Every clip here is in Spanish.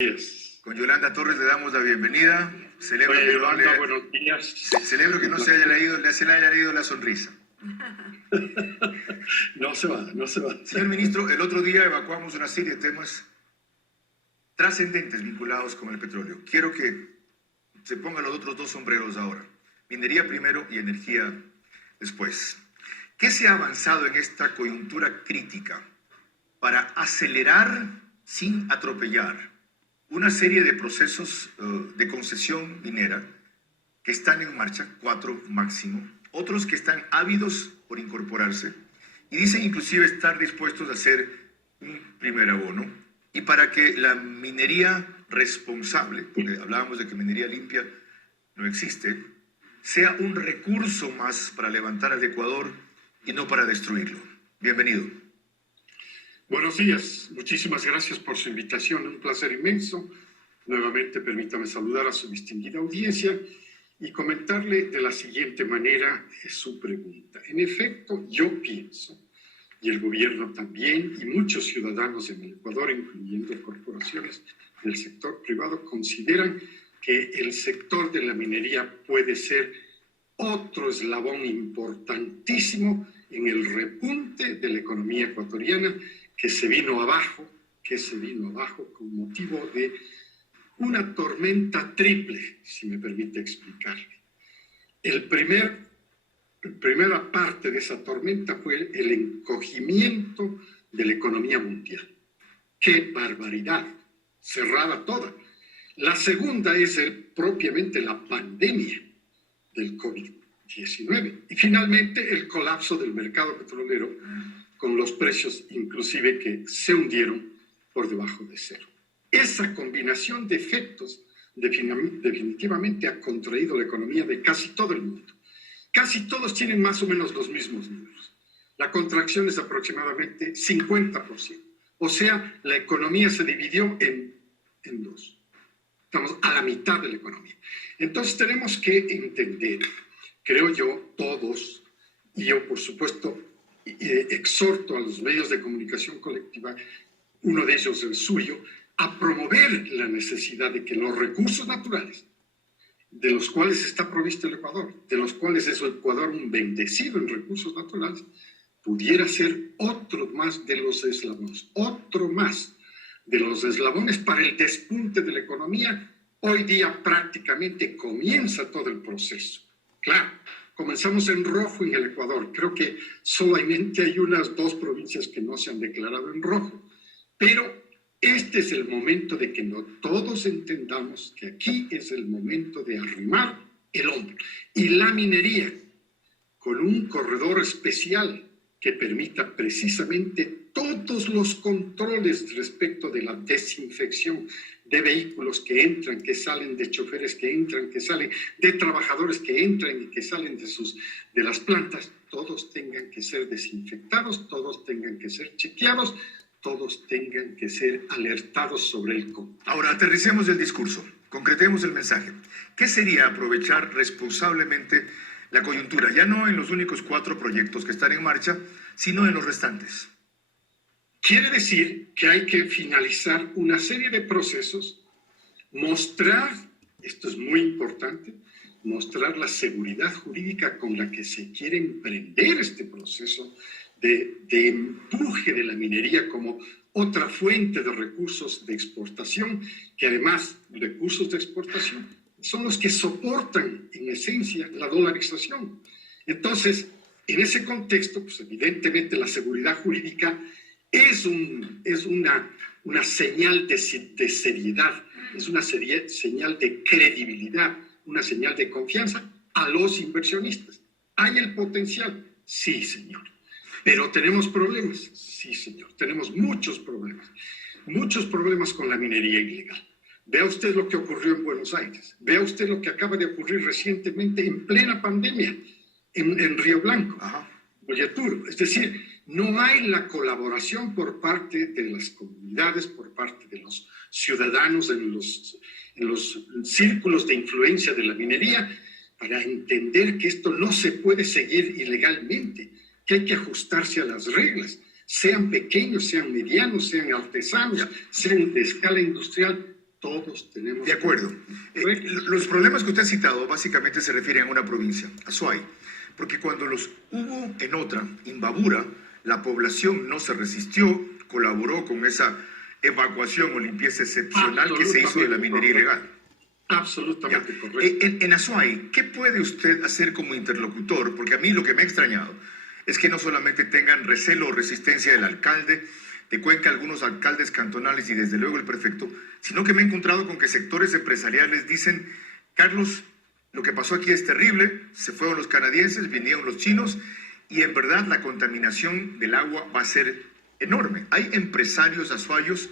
Días. Con Yolanda Torres le damos la bienvenida. Celebro, Oye, que, Yolanda, no buenos días. celebro que no se le haya leído la sonrisa. No se va. Señor ministro, el otro día evacuamos una serie de temas trascendentes vinculados con el petróleo. Quiero que se pongan los otros dos sombreros ahora. Minería primero y energía después. ¿Qué se ha avanzado en esta coyuntura crítica para acelerar sin atropellar una serie de procesos de concesión minera que están en marcha, 4 máximo, otros que están ávidos por incorporarse y dicen inclusive estar dispuestos a hacer un primer abono, y para que la minería responsable, porque hablábamos de que minería limpia no existe, sea un recurso más para levantar al Ecuador y no para destruirlo? Bienvenido. Buenos días. Muchísimas gracias por su invitación. Un placer inmenso. Nuevamente, permítame saludar a su distinguida audiencia y comentarle de la siguiente manera su pregunta. En efecto, yo pienso, y el gobierno también, y muchos ciudadanos en el Ecuador, incluyendo corporaciones del sector privado, consideran que el sector de la minería puede ser otro eslabón importantísimo en el repunte de la economía ecuatoriana que se vino abajo con motivo de una tormenta triple, si me permite explicarle. La primera parte de esa tormenta fue el encogimiento de la economía mundial. ¡Qué barbaridad! Cerrada toda. La segunda es propiamente la pandemia del COVID-19. Y finalmente el colapso del mercado petrolero con los precios inclusive que se hundieron por debajo de cero. Esa combinación de efectos definitivamente ha contraído la economía de casi todo el mundo. Casi todos tienen más o menos los mismos números. La contracción es aproximadamente 50%. O sea, la economía se dividió en dos. Estamos a la mitad de la economía. Entonces tenemos que entender, creo yo, todos, y yo por supuesto exhorto a los medios de comunicación colectiva, uno de ellos el suyo, a promover la necesidad de que los recursos naturales, de los cuales está provisto el Ecuador, de los cuales es el Ecuador un bendecido en recursos naturales, pudiera ser otro más de los eslabones, para el despunte de la economía. Hoy día prácticamente comienza todo el proceso. Claro, comenzamos en rojo en el Ecuador. Creo que solamente hay unas 2 provincias que no se han declarado en rojo. Pero este es el momento de que todos entendamos que aquí es el momento de arrimar el hombro. Y la minería, con un corredor especial que permita precisamente todos los controles respecto de la desinfección de vehículos que entran, que salen, de choferes que entran, que salen, de trabajadores que entran y que salen de las plantas, todos tengan que ser desinfectados, todos tengan que ser chequeados, todos tengan que ser alertados sobre el contagio. Ahora, aterricemos el discurso, concretemos el mensaje. ¿Qué sería aprovechar responsablemente la coyuntura, ya no en los únicos 4 proyectos que están en marcha, sino en los restantes? Quiere decir que hay que finalizar una serie de procesos, mostrar, esto es muy importante, mostrar la seguridad jurídica con la que se quiere emprender este proceso de empuje de la minería como otra fuente de recursos de exportación, que además recursos de exportación son los que soportan en esencia la dolarización. Entonces, en ese contexto, pues evidentemente la seguridad jurídica es una señal de seriedad, es una señal de credibilidad, una señal de confianza a los inversionistas. ¿Hay el potencial? Sí, señor. ¿Pero tenemos problemas? Sí, señor. Tenemos muchos problemas con la minería ilegal. Vea usted lo que ocurrió en Buenos Aires. Vea usted lo que acaba de ocurrir recientemente en plena pandemia en Río Blanco, Boyaturo. Es decir, no hay la colaboración por parte de las comunidades, por parte de los ciudadanos en los círculos de influencia de la minería para entender que esto no se puede seguir ilegalmente, que hay que ajustarse a las reglas, sean pequeños, sean medianos, sean artesanos, sean de escala industrial. Todos tenemos... De acuerdo. Los problemas que usted ha citado básicamente se refieren a una provincia, Azuay, porque cuando los hubo en otra, Imbabura, la población no se resistió, colaboró con esa evacuación o limpieza excepcional que se hizo de la minería ilegal. Absolutamente correcto. En Azuay, ¿qué puede usted hacer como interlocutor? Porque a mí lo que me ha extrañado es que no solamente tengan recelo o resistencia del alcalde de Cuenca, algunos alcaldes cantonales y desde luego el prefecto, sino que me he encontrado con que sectores empresariales dicen: Carlos, lo que pasó aquí es terrible, se fueron los canadienses, vinieron los chinos y en verdad la contaminación del agua va a ser enorme. Hay empresarios azuayos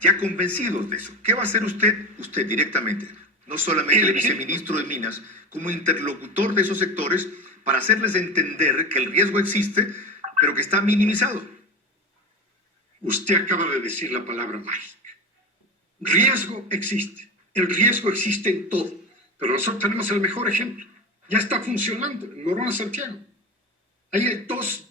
ya convencidos de eso. ¿Qué va a hacer usted directamente? No solamente el viceministro de Minas, como interlocutor de esos sectores, para hacerles entender que el riesgo existe, pero que está minimizado. Usted acaba de decir la palabra mágica. Riesgo existe. El riesgo existe en todo. Pero nosotros tenemos el mejor ejemplo. Ya está funcionando en Morona, Santiago. Ahí hay dos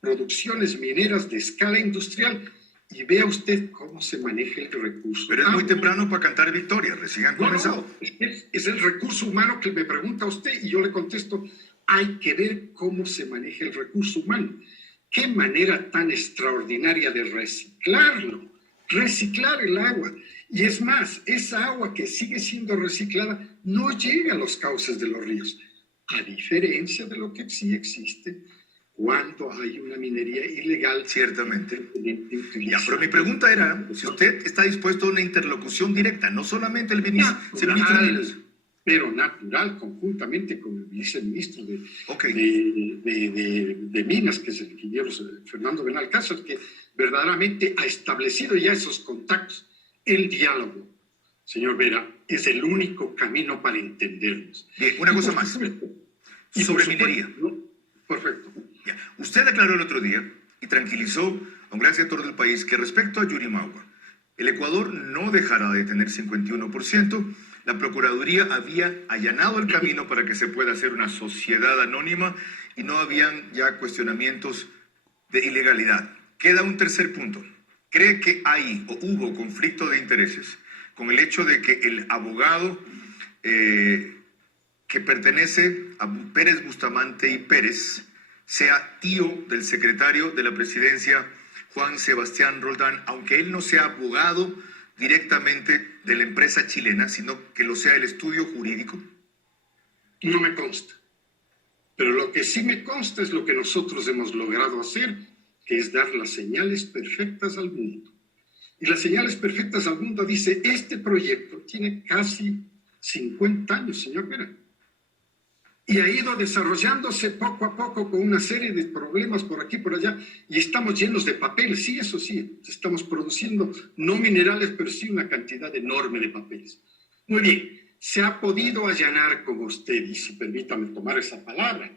producciones mineras de escala industrial y vea usted cómo se maneja el recurso. Pero es muy temprano para cantar victoria, recién han comenzado. Es el recurso humano que me pregunta usted y yo le contesto: hay que ver cómo se maneja el recurso humano. Qué manera tan extraordinaria de reciclarlo, reciclar el agua. Y es más, esa agua que sigue siendo reciclada no llega a los cauces de los ríos, a diferencia de lo que sí existe cuando hay una minería ilegal. Ciertamente. Ya, pero mi pregunta era si usted está dispuesto a una interlocución directa, no solamente el viceministro de Minas. Pero natural, conjuntamente con el viceministro de Minas, que es el ingeniero Fernando Benalcázar, que verdaderamente ha establecido ya esos contactos. El diálogo, señor Vera, es el único camino para entendernos. Bien, una cosa más. Sobre minería. ¿No? Perfecto. Ya. Usted declaró el otro día y tranquilizó a un gran sector del país que respecto a Yurimagua, el Ecuador no dejará de tener 51%. La Procuraduría había allanado el camino para que se pueda hacer una sociedad anónima y no habían ya cuestionamientos de ilegalidad. Queda un tercer punto. ¿Cree que hay o hubo conflicto de intereses con el hecho de que el abogado que pertenece a Pérez Bustamante y Pérez sea tío del secretario de la presidencia, Juan Sebastián Roldán, aunque él no sea abogado directamente de la empresa chilena, sino que lo sea el estudio jurídico? No me consta. Pero lo que sí me consta es lo que nosotros hemos logrado hacer, que es dar las señales perfectas al mundo. Y las señales perfectas al mundo dice: este proyecto tiene casi 50 años, señor Vera. Y ha ido desarrollándose poco a poco con una serie de problemas por aquí y por allá. Y estamos llenos de papeles, sí, eso sí. Estamos produciendo, no minerales, pero sí una cantidad enorme de papeles. Muy bien, se ha podido allanar, como usted dice, permítame tomar esa palabra,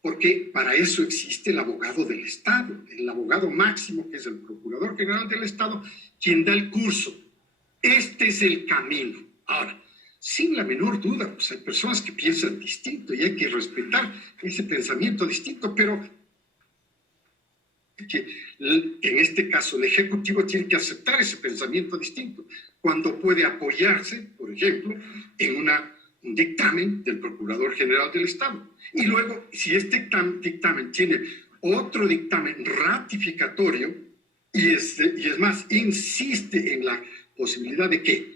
porque para eso existe el abogado del Estado, el abogado máximo, que es el Procurador General del Estado, quien da el curso. Este es el camino. Ahora, sin la menor duda, pues hay personas que piensan distinto y hay que respetar ese pensamiento distinto, pero que en este caso el Ejecutivo tiene que aceptar ese pensamiento distinto cuando puede apoyarse, por ejemplo, en un dictamen del Procurador General del Estado. Y luego, si este dictamen tiene otro dictamen ratificatorio y es más, insiste en la posibilidad de que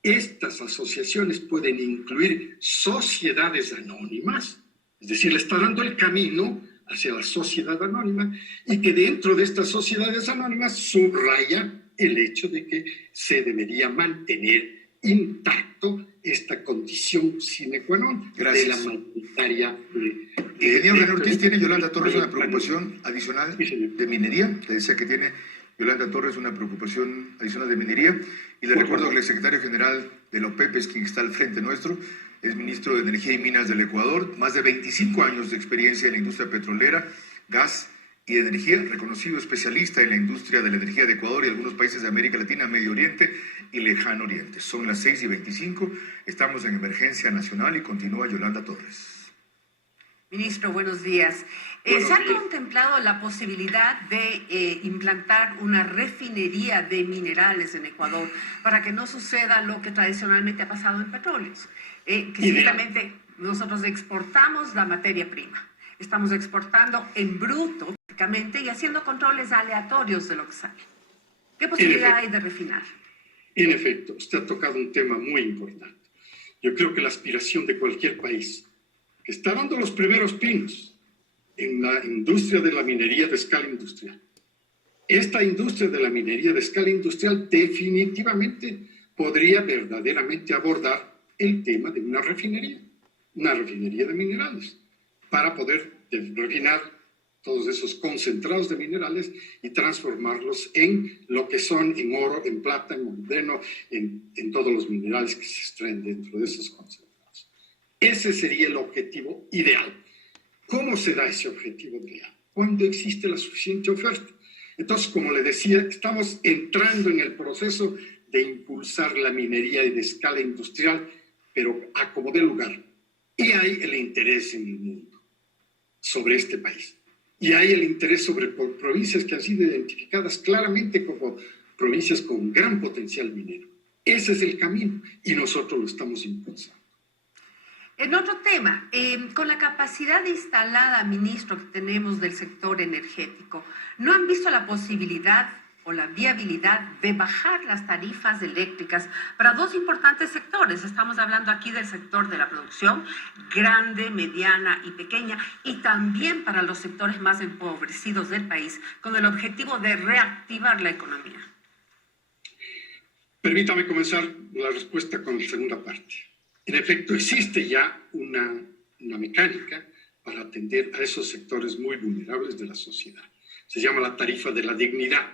estas asociaciones pueden incluir sociedades anónimas, es decir, le está dando el camino hacia la sociedad anónima, y que dentro de estas sociedades anónimas subraya el hecho de que se debería mantener intacto esta condición sine qua non de la mayoritaria. Ingeniero René Ortiz, ¿tiene Yolanda Torres una preocupación adicional de minería? Le decía que tiene Yolanda Torres una preocupación adicional de minería, y le recuerdo que el secretario general de la OPEP es quien está al frente nuestro, es ministro de Energía y Minas del Ecuador, más de 25 años de experiencia en la industria petrolera, gas y de energía, reconocido especialista en la industria de la energía de Ecuador y algunos países de América Latina, Medio Oriente y Lejano Oriente. Son las 6:25, estamos en emergencia nacional y continúa Yolanda Torres. Ministro, buenos días. ¿Se ha contemplado la posibilidad de implantar una refinería de minerales en Ecuador para que no suceda lo que tradicionalmente ha pasado en petróleos? Que simplemente nosotros exportamos la materia prima. Estamos exportando en bruto, prácticamente, y haciendo controles aleatorios de lo que sale. ¿Qué posibilidad hay de refinar? En efecto, usted ha tocado un tema muy importante. Yo creo que la aspiración de cualquier país que está dando los primeros pinos en la industria de la minería de escala industrial. Esta industria de la minería de escala industrial definitivamente podría verdaderamente abordar el tema de una refinería de minerales, para poder refinar todos esos concentrados de minerales y transformarlos en lo que son, en oro, en plata, en molibdeno, en todos los minerales que se extraen dentro de esos concentrados. Ese sería el objetivo ideal. ¿Cómo se da ese objetivo ideal? Cuando existe la suficiente oferta. Entonces, como le decía, estamos entrando en el proceso de impulsar la minería de escala industrial, pero a como dé lugar. Y hay el interés en el mundo sobre este país. Y hay el interés sobre provincias que han sido identificadas claramente como provincias con gran potencial minero. Ese es el camino y nosotros lo estamos impulsando. En otro tema, con la capacidad instalada, ministro, que tenemos del sector energético, ¿no han visto la posibilidad o la viabilidad de bajar las tarifas eléctricas para dos importantes sectores? Estamos hablando aquí del sector de la producción, grande, mediana y pequeña, y también para los sectores más empobrecidos del país, con el objetivo de reactivar la economía. Permítame comenzar la respuesta con la segunda parte. En efecto, existe ya una mecánica para atender a esos sectores muy vulnerables de la sociedad. Se llama la tarifa de la dignidad.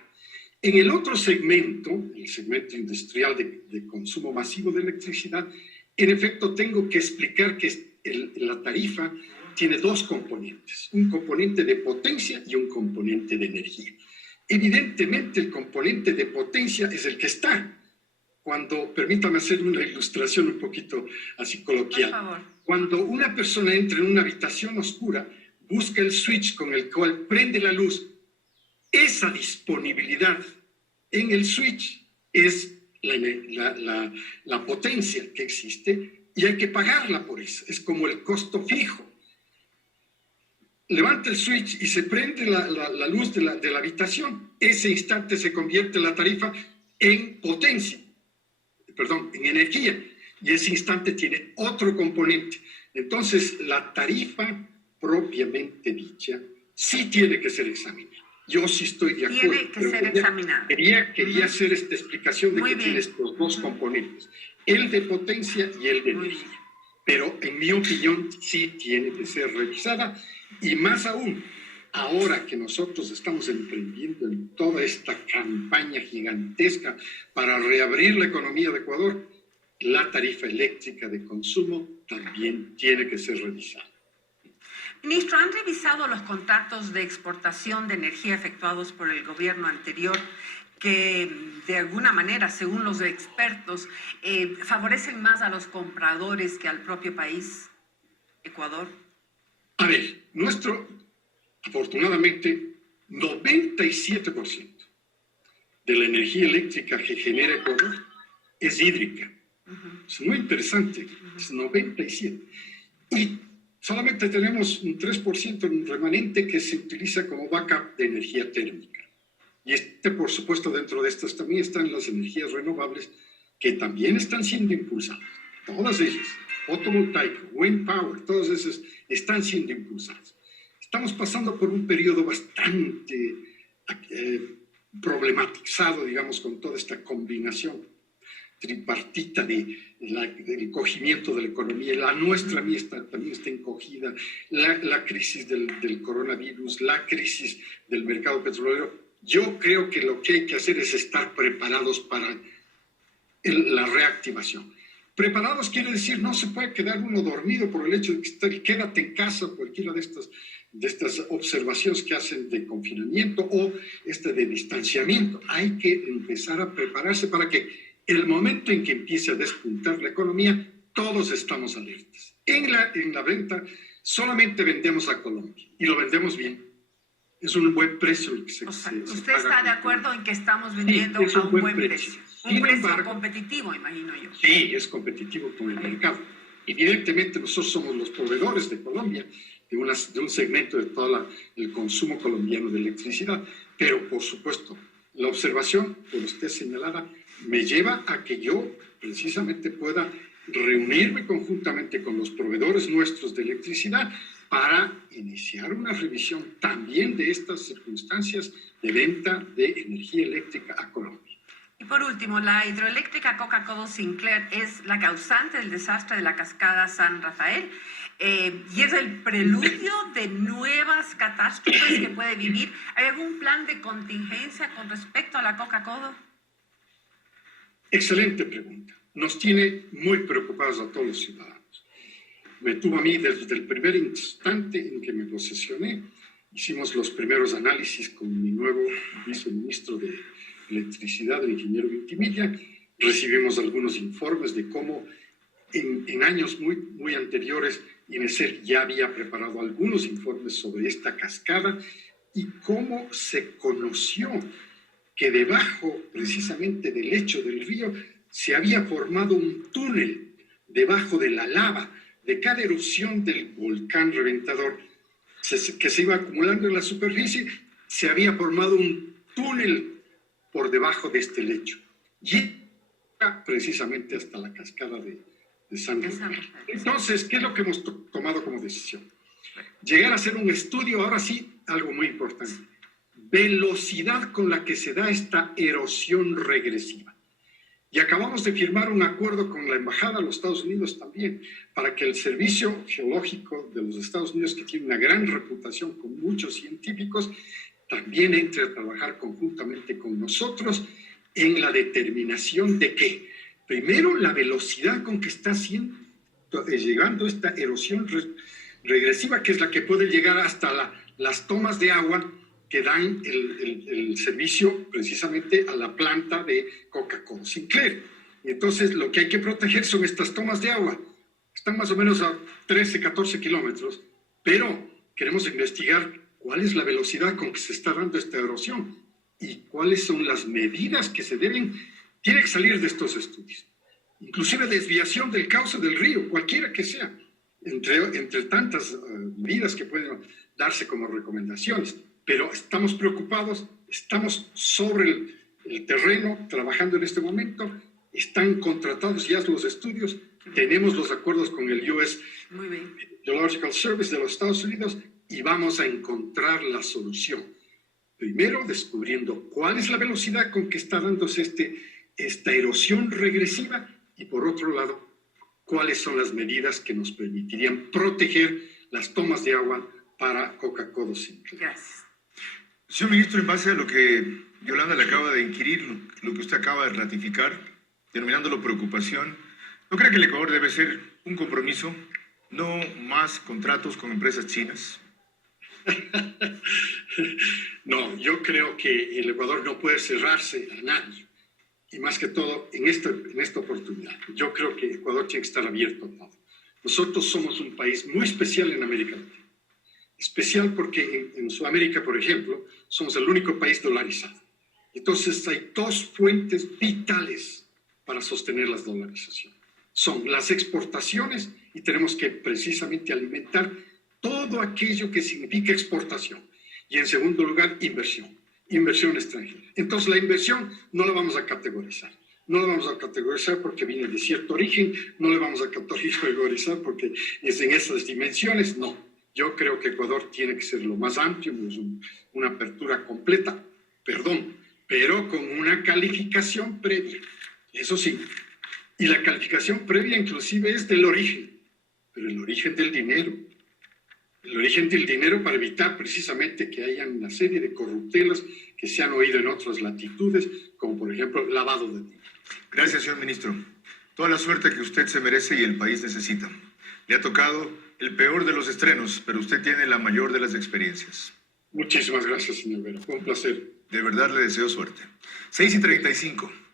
En el otro segmento, el segmento industrial de consumo masivo de electricidad, en efecto tengo que explicar que la tarifa tiene dos componentes, un componente de potencia y un componente de energía. Evidentemente, el componente de potencia es el que está. Permítame hacer una ilustración un poquito así coloquial. Por favor. Cuando una persona entra en una habitación oscura, busca el switch con el cual prende la luz. Esa disponibilidad en el switch es la potencia que existe y hay que pagarla por eso. Es como el costo fijo. Levanta el switch y se prende la luz de la habitación. Ese instante se convierte la tarifa en potencia. En energía, y ese instante tiene otro componente. Entonces, la tarifa propiamente dicha sí tiene que ser examinada. Yo sí estoy de acuerdo. Tiene que ser examinada. Quería hacer esta explicación de que tiene estos dos componentes, el de potencia y el de energía. Pero, en mi opinión, sí tiene que ser revisada, y más aún, ahora que nosotros estamos emprendiendo en toda esta campaña gigantesca para reabrir la economía de Ecuador, la tarifa eléctrica de consumo también tiene que ser revisada. Ministro, ¿han revisado los contratos de exportación de energía efectuados por el gobierno anterior que de alguna manera, según los expertos, favorecen más a los compradores que al propio país, Ecuador? A ver, afortunadamente, 97% de la energía eléctrica que genera Ecuador es hídrica. Es muy interesante, es 97%. Y solamente tenemos un 3% un remanente que se utiliza como backup de energía térmica. Y por supuesto, dentro de estas también están las energías renovables que también están siendo impulsadas. Todas ellas, fotovoltaica, wind power, todas esas están siendo impulsadas. Estamos pasando por un periodo bastante problematizado, digamos, con toda esta combinación tripartita del cogimiento de la economía. La nuestra también está encogida, la crisis del coronavirus, la crisis del mercado petrolero. Yo creo que lo que hay que hacer es estar preparados para la reactivación. Preparados quiere decir, no se puede quedar uno dormido por el hecho de que quédate en casa, cualquiera de estas observaciones que hacen de confinamiento o de distanciamiento. Hay que empezar a prepararse para que el momento en que empiece a despuntar la economía, todos estamos alertas. En la venta solamente vendemos a Colombia y lo vendemos bien. Es un buen precio el que O sea, se ¿usted paga está de con acuerdo en que estamos vendiendo es a un un buen buen precio. precio? Sin Un precio embargo, competitivo, imagino yo. Sí, es competitivo con el mercado. Evidentemente, nosotros somos los proveedores de Colombia, de un segmento de todo el consumo colombiano de electricidad, pero por supuesto, la observación por usted señalada me lleva a que yo precisamente pueda reunirme conjuntamente con los proveedores nuestros de electricidad para iniciar una revisión también de estas circunstancias de venta de energía eléctrica a Colombia. Y por último, la hidroeléctrica Coca-Cola Sinclair es la causante del desastre de la cascada San Rafael y es el preludio de nuevas catástrofes que puede vivir. ¿Hay algún plan de contingencia con respecto a la Coca-Cola? Excelente pregunta. Nos tiene muy preocupados a todos los ciudadanos. Me tuvo a mí desde el primer instante en que me posesioné. Hicimos los primeros análisis con mi nuevo viceministro de Electricidad, el ingeniero Vintimilla. Recibimos algunos informes de cómo en años muy anteriores INESER ya había preparado algunos informes sobre esta cascada y cómo se conoció que debajo precisamente del lecho del río se había formado un túnel debajo de la lava de cada erupción del volcán reventador que se iba acumulando en la superficie. Se había formado un túnel por debajo de este lecho y precisamente hasta la cascada de San Rafael. Entonces, ¿qué es lo que hemos tomado como decisión? Llegar a hacer un estudio, ahora sí, algo muy importante, velocidad con la que se da esta erosión regresiva. Y acabamos de firmar un acuerdo con la Embajada de los Estados Unidos también, para que el Servicio Geológico de los Estados Unidos, que tiene una gran reputación con muchos científicos, también entre a trabajar conjuntamente con nosotros en la determinación de que, primero, la velocidad con que está llegando esta erosión regresiva, que es la que puede llegar hasta las tomas de agua que dan el servicio precisamente a la planta de Coca-Cola Sinclair. Entonces, lo que hay que proteger son estas tomas de agua. Están más o menos a 13, 14 kilómetros, pero queremos investigar cuál es la velocidad con que se está dando esta erosión y cuáles son las medidas que tiene que salir de estos estudios. Inclusive desviación del cauce del río, cualquiera que sea, entre tantas medidas que pueden darse como recomendaciones. Pero estamos preocupados, estamos sobre el terreno trabajando en este momento, están contratados ya los estudios, tenemos los acuerdos con el US Geological Service de los Estados Unidos y vamos a encontrar la solución. Primero, descubriendo cuál es la velocidad con que está dándose esta erosión regresiva y, por otro lado, cuáles son las medidas que nos permitirían proteger las tomas de agua para Coca-Cola Sinclair. Gracias. Señor ministro, en base a lo que Yolanda le acaba de inquirir, lo que usted acaba de ratificar, denominándolo preocupación, ¿no cree que el Ecuador debe ser un compromiso, no más contratos con empresas chinas? No, yo creo que el Ecuador no puede cerrarse a nadie, y más que todo en esta oportunidad. Yo creo que Ecuador tiene que estar abierto a todo. Nosotros somos un país muy especial en América Latina. Especial porque en Sudamérica, por ejemplo, somos el único país dolarizado. Entonces hay dos fuentes vitales para sostener la dolarización. Son las exportaciones y tenemos que precisamente alimentar todo aquello que significa exportación. Y en segundo lugar, inversión extranjera. Entonces la inversión no la vamos a categorizar. No la vamos a categorizar porque viene de cierto origen, no la vamos a categorizar porque es en esas dimensiones, no. Yo creo que Ecuador tiene que ser lo más amplio, una apertura completa, pero con una calificación previa, eso sí. Y la calificación previa inclusive es del origen, pero el origen del dinero. El origen del dinero para evitar precisamente que haya una serie de corruptelas que se han oído en otras latitudes, como por ejemplo lavado de dinero. Gracias, señor ministro. Toda la suerte que usted se merece y el país necesita. Le ha tocado el peor de los estrenos, pero usted tiene la mayor de las experiencias. Muchísimas gracias, señor Vera. Fue un placer. De verdad le deseo suerte. 6:35.